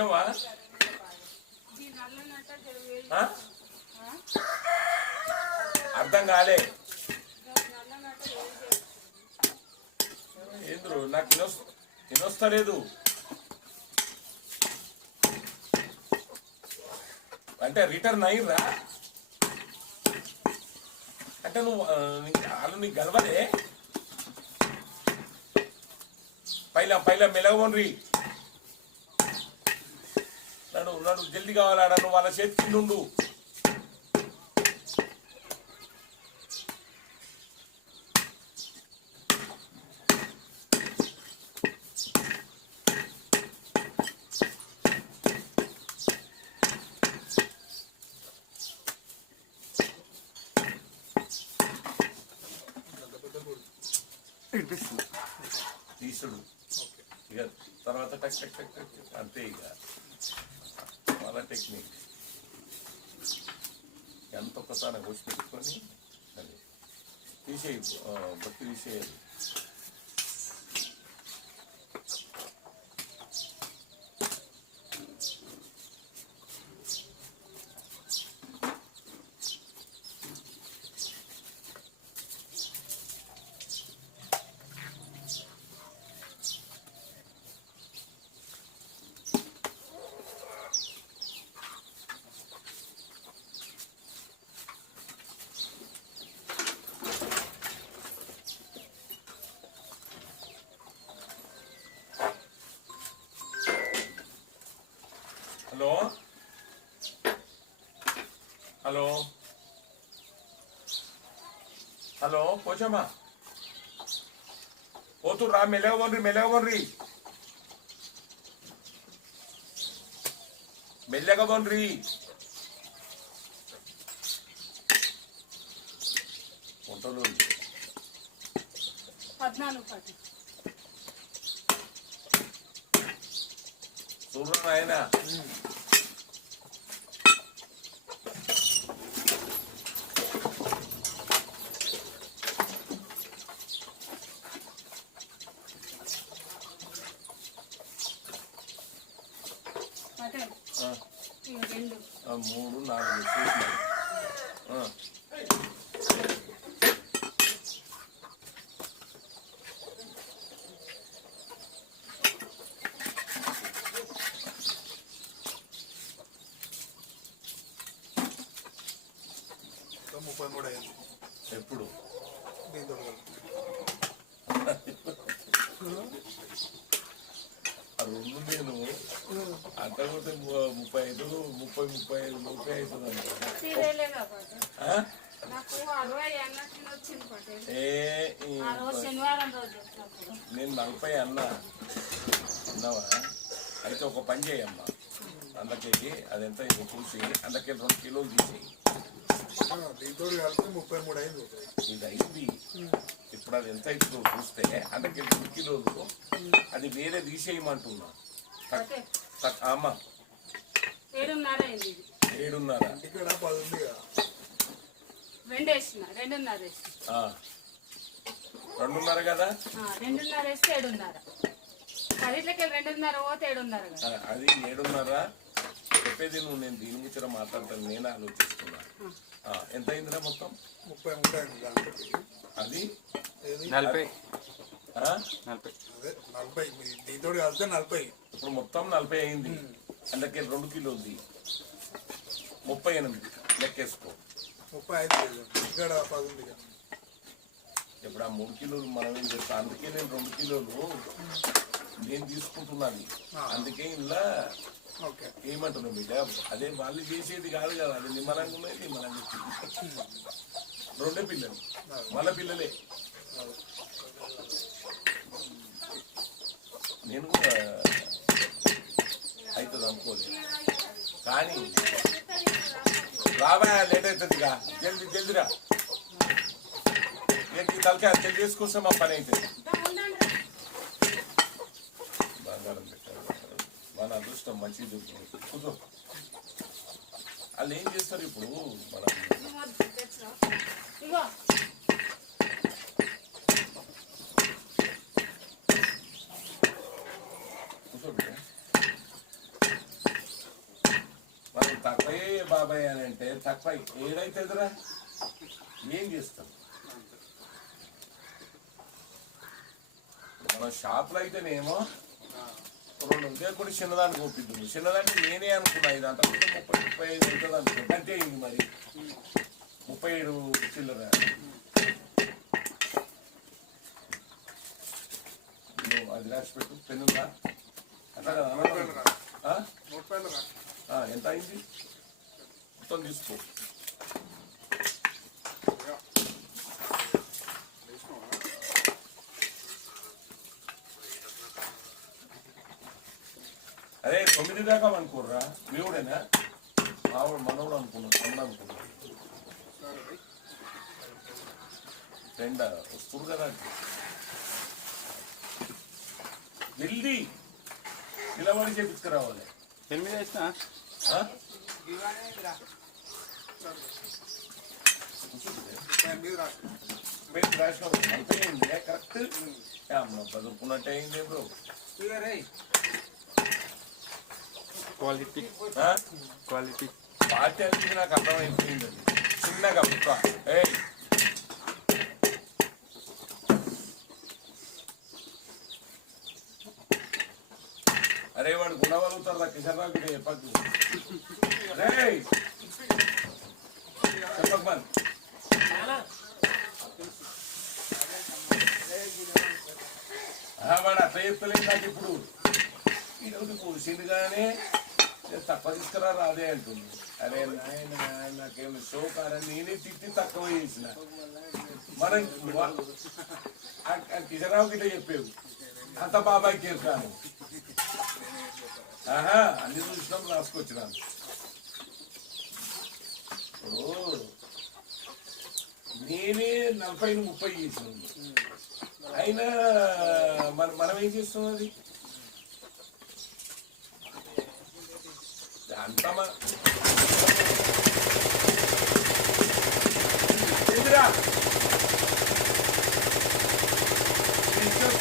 పోసావా? అర్థం కాలే ఏంద్రు నాకు వినొస్తలేదు. అంటే రిటర్న్ అయ్యిర్రా అంటే నువ్వు వాళ్ళు నీకు గెలవలే. పైలా మెలగొండ్రి నడు నడు జల్దీ కావాలాడా. నువ్వు వాళ్ళ చేతి కింద ఉండు. తీసుడు ఇక తర్వాత టక్ టక్ టక్ టక్ అంతే. ఇక వాళ్ళ టెక్నిక్ ఎంత ఒక్కసారి వచ్చి పెట్టుకొని అది తీసేయి, బట్టి తీసేయాలి. హలో హలో హలో పోచమ్మా పోతుర్రా. మెల్లగొండ్రి మెల్లగొండ్రి. వంటలు 14 చూడరు ఆయన. మూడు నాలుగు ఎప్పుడు రెండు నేను అంతకుంటే 35 నేను 40 అన్నా ఉన్నావా? అయితే ఒక పని చేయమ్మా, అందుకేకి అదెంత ఇది చూసి అందుకే 2 కిలోలు తీసేయి. దీంతో కలిపి 33 అయింది. ఇది అయింది. ఇప్పుడు అది ఎంత అవుతుందో చూస్తే అందుకే 2 కిలోలు అది వేరే తీసేయమంటున్నా. అమ్మా 7:30 అయింది. 7:30 ఇక్కడ 10 ఉంది కదా. 2:30 కదా. 2:30 వేస్తే 7:30. 10కి 2:30 పోతే 7:30 కదా. అది 7:30 చెప్పేది నువ్వు. నేను దీని గురించి మాట్లాడతాను, నేను ఆలోచిస్తున్నా. ఎంత అయిందిరా మొత్తం? 33 అయింది. అది 40. అదే 40 దీంతో కలిస్తే 40. ఇప్పుడు మొత్తం 40 అయింది. అందుకే 2 కిలోలు 38 లెక్కేసుకో. 35 ఇక్కడ 10 ఉంది కదా. ఇప్పుడు ఆ 3 కిలోలు మనం ఏం చేస్తాం? అందుకే నేను 2 కిలోలు నేను తీసుకుంటున్నాను. అందుకే ఇలా ఏమంటున్నావు బిడ్డ, అదే వాళ్ళు చేసేది కాదు కదా. అది నిమ్మలంగా ఉన్నాయి, నిమ్మలంగా 2 పిల్లలు మళ్ళా పిల్లలే. నేను కూడా అవుతుంది అనుకోలేదు, కానీ రాబా లేట్ అవుతుందిగా. జల్దిరా తలకాయ జల్ది చేసుకొస్తే మా పని అవుతుంది. బంగారం పెట్టారు, మన అదృష్టం మంచిది. కూర్చో. వాళ్ళు ఏం చేస్తారు ఇప్పుడు మనం కూర్చో బిడ్డ. బాబాయ్ అని అంటే తక్కువ ఏదైతుందిరా ఏం చేస్తాం. మన షాప్లో అయితేనేమో 2 కూడా చిన్నదానికి ఒప్పిద్దు. చిన్నదానికి నేనే అనుకున్నా ఇది అంత 30-35 ఉంటుంది అనుకుంటా. అంతే ఇది మరి 37 చిల్లర. అది రాసి పెట్టు. పెన్నుందా అట్లా కదా? ఎంత అయింది మొత్తం తీసుకో. అరే 9 దాకా అనుకోర్రా. మీవుడేనా? మావాడు మనవుడు అనుకున్నాను. తమ్ముడు అనుకున్నాను. ఫ్రెండ్ వస్తుడు కదా జల్దీ నిలబడి చేపించుకురావాలి. 8 వేసినా రాసినావు అంతే అయింది కరెక్ట్. బతుకున్నట్టు అయింది బ్రో. క్వాలిటీ క్వాలిటీ పార్టీ అనేది నాకు అర్థమైపోయింది. అది చిన్నగా ఏయ్ అరే వాడు గుణవలుగుతారు కిషన్ రావు చెప్పకు. అరే చెప్పకు మన వాడు అట్లా చెప్తలేదు నాకు. ఇప్పుడు ఈరోజు కూర్చిందిగానే తక్కువ తీసుకురా రాదే అంటుంది. అరే నాయన నాకేం షోకారని నేనే తిట్టి తక్కువ చేసిన. మనం కిషన్రావు గిట్ట చెప్పేవు అంత బాబాయ్ కేర్కాను. అన్ని చూసినప్పుడు రాసుకొచ్చినాను. నేనే 40-30 చేసినాను. అయినా మనం ఏం చేస్తున్నాం? అది అంత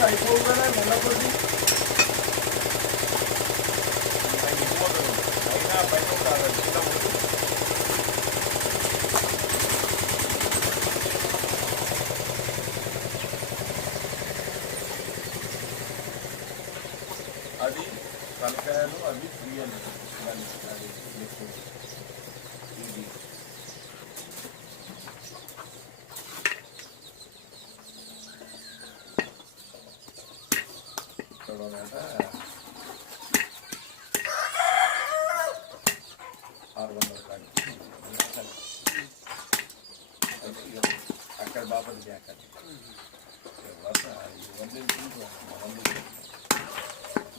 అయిపోవు కదా నెలకొద్ది. అయినా బయట ఉండాలి. అది తలకాయలు అవి ఫ్రీ అని ఇది చూడమంట 600 అక్కడ బాపతి అక్కడ ఇవన్నీ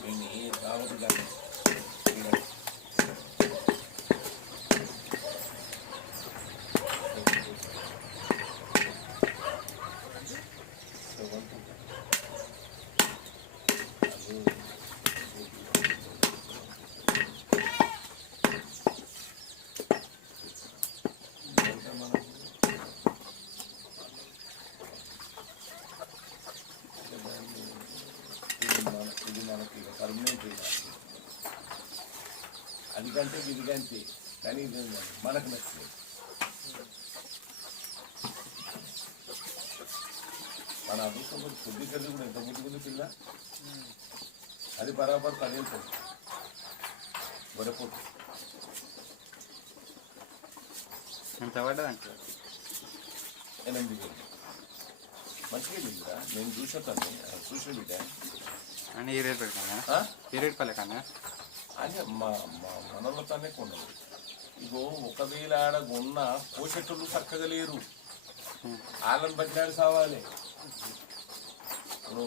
నేను ఏ రావద్దు కానీ ఇది మనకి పర్మనెంట్. అది కంటే ఇది కంటే కానీ ఇది మనకు నచ్చలేదు. మన అదృష్టం కొద్ది కళ్ళు కూడా ఎంత ముట్టుకుంది పిల్ల. అది బరాబర్ 10 ఏళ్ళు వరపోటు ఎంత పడ్డదంటే 8,000 మంచిగా వెళ్ళిందిరా. నేను చూసిన బిడ్డ అని ఈ రేట్ పెడతానా? ఈ రేట్ పల్లెకన్నా అని మనలతోనే కొన్నది. ఇగో ఒకవేళ ఆడ కొన్న పోషెట్టులు చక్కగా లేరు. ఆళ్ళని బతినాడు సావాలి. ఇప్పుడు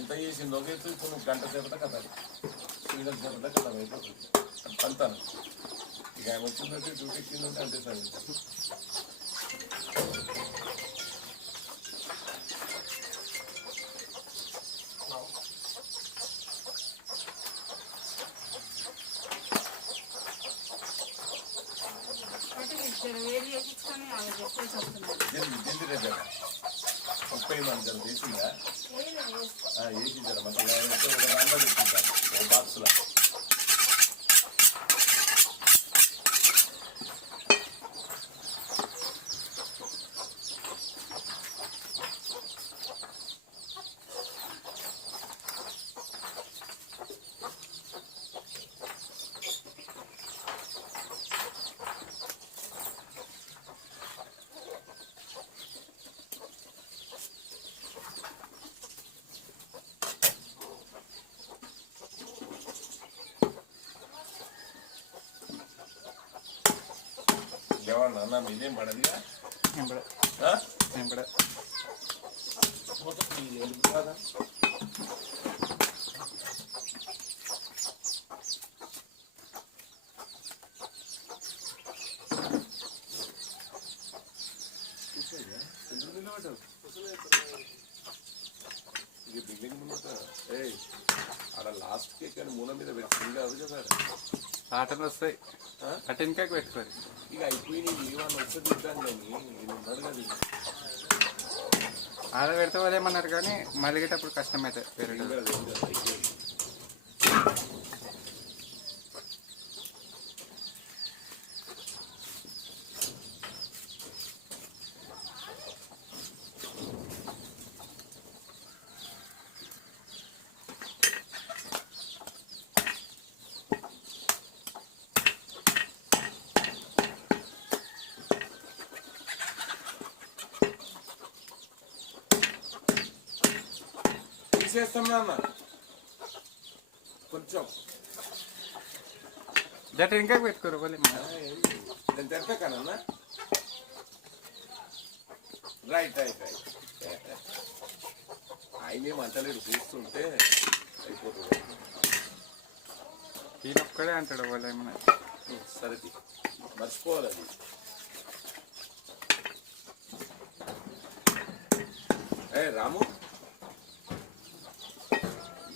ఇంత చేసింది ఒక ఎత్తు. ఇప్పుడు నువ్వు గంట సేపట కథ సీజన్ సేపట కథ అయిపోతుంది. అంతాను ఇక ఆయన వచ్చిందంటే డ్యూటీ ఎక్కిందంటే అంతే సార్. వేడి చేయించుకొని అవి చెప్పేసి వస్తున్నాను. 30 మంది జర వేసిందా? వేసి జర మంచిగా దాంట్లో తెచ్చిందా ఓ బాక్స్లో. లేవన్నా అన్న మీదేం పడదిగా ఏం పడ ఆ? ఏం పడ పోతుంది, ఇది ఎందుకు కాదా? కూర్చోయ్యా, ఎందుకు నిలబడ్డావు? ఇక బిల్డింగ్ ముందట ఏయ్ ఆడ లాస్ట్ కేక్ అని మూల మీద పెట్టుకుంది కాదు కదా ఆటలు వస్తాయి ఆ? అటెన్కాయకు పెట్టుకోరు ఇక అయిపోయినాయి ఏమన్నా వస్తే తిద్దాం కానీ నేను ఉన్నాడు కదా ఇక. ఆడ పెడితే వాళ్ళు ఏమన్నారు కానీ మలిగేటప్పుడు కష్టమైతే వేరే ఏం కాదు, ఏం కాదు, అయిపోయింది. తీసేస్తాం నాన్న కొంచెం అటెన్కాయకు పెట్టుకోరు వాళ్ళు నేను తెరపకానన్నా రైట్ రైట్ రైట్ ఆయన ఏం అంటలేడు చూస్తుంటే అయిపోతుంది ఈయన ఒక్కడే అంటాడు వాళ్ళు ఏమన్నా సరే మర్చిపోవాలి అది ఏ రాము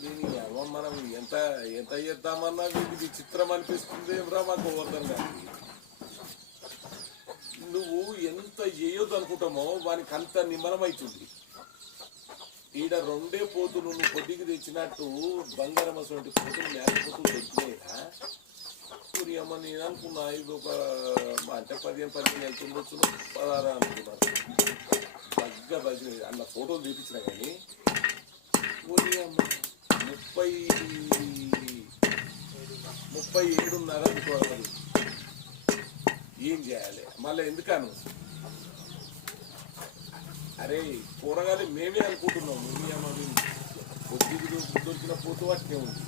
దీని అవ్వ మనం ఎంత ఎంత చేద్దామన్నా వీటికి చిత్రం అనిపిస్తుంది ఏమరా మాకు అర్థం కాదు నువ్వు ఎంత చేయొద్దు అనుకుంటామో వానికి అంత నిమ్మలమవుతుంది ఈడ రెండే పోతులు నువ్వు పొద్దుకి తెచ్చినట్టు బంగారం అసలు పోతులు మేకపోతులు దొరికినాయినా సూర్యమ్మ నేను అనుకున్నా ఇది ఒక అంటే 15 వెళ్తుండొచ్చు 16 అనుకున్నాను దగ్గర బజ్జి అన్న ఫోటోలు చూపించిన కానీ సూర్యమ్మ 37.5 అనుకోవాలి ఏం చేయాలి మళ్ళీ ఎందుకను అరే కూరగాయలు మేమే అనుకుంటున్నాం పొద్దుకు దొరికిన పోతూ అట్నే ఉంది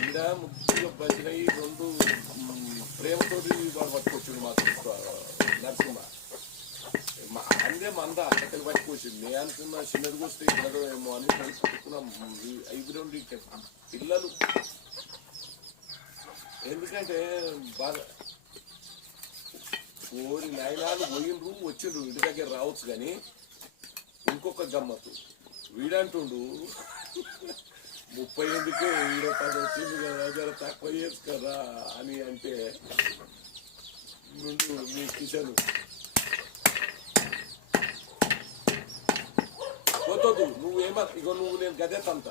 ఈడ ముఖ్యంగా బజ్జినవి 2 ప్రేమతోటి వాడు పట్టుకొచ్చిండు మాకు నరసింహ అందే మంద అక్కడికి పట్టుకొచ్చింది నేను అనుకున్నా చిన్నది వస్తే చిన్నదో ఏమో అని పట్టుకున్నాం ఇవి 2 పిల్లలు ఎందుకంటే బాగా ఓరి నాయనాలు పోయిండ్రు వచ్చిండ్రు ఇంటి దగ్గర రావచ్చు కానీ ఇంకొక గమ్మత్తు వీడంటుండు 30 ఎందుకే ఈడ 10 వచ్చింది కదా జర తక్కువ చేసుకోరా అని అంటే ముందు మీ కిచెన్ వద్దొద్దు నువ్వేమో ఇగో నువ్వు నేను గదే తంత